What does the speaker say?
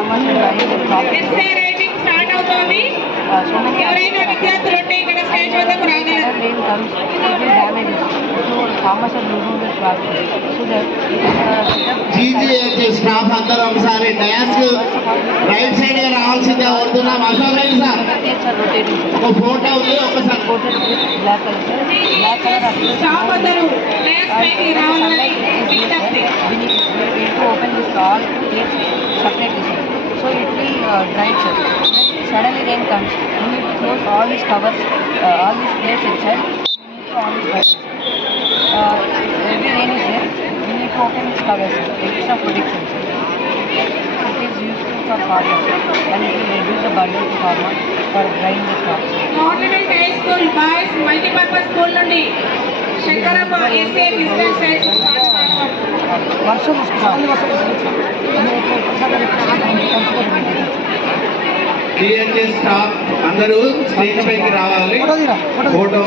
farmers are buying the crops. Rating start అవుతోంది. So many ఎవరైనా విద్యార్థులు ఉంటే ఇక్కడ స్టేజ్ వద్దకు రాగలరు. sudden rain comes, it will damage it. So farmers are losing their crops. So that GGH staff అందరూ ఒకసారి డయాస్ రైట్ సైడ్ రావాల్సిందే కోరుతున్నాం. అశోక్ రెడ్డి సార్ ఒక ఫోటో ఉంది, ఒకసారి coated with black color. Black color staff అందరూ డయాస్ పైకి రావాలని విజ్ఞప్తి. we need to open this all plates separately, sir. So it will dry, sir. When suddenly rain comes, we need to close all these covers, all these plates inside. We need to on this button. If heavy rain is there, we need to open these covers, sir. Extra protection, sir. It is useful for farmers and it will reduce the burden to farmers for drying the crops. Government high school boys multipurpose school నుండి Shankaramma SA business science వర్షం GGH staff అందరూ స్టేజ్ పైకి రావాలి. ఫోటో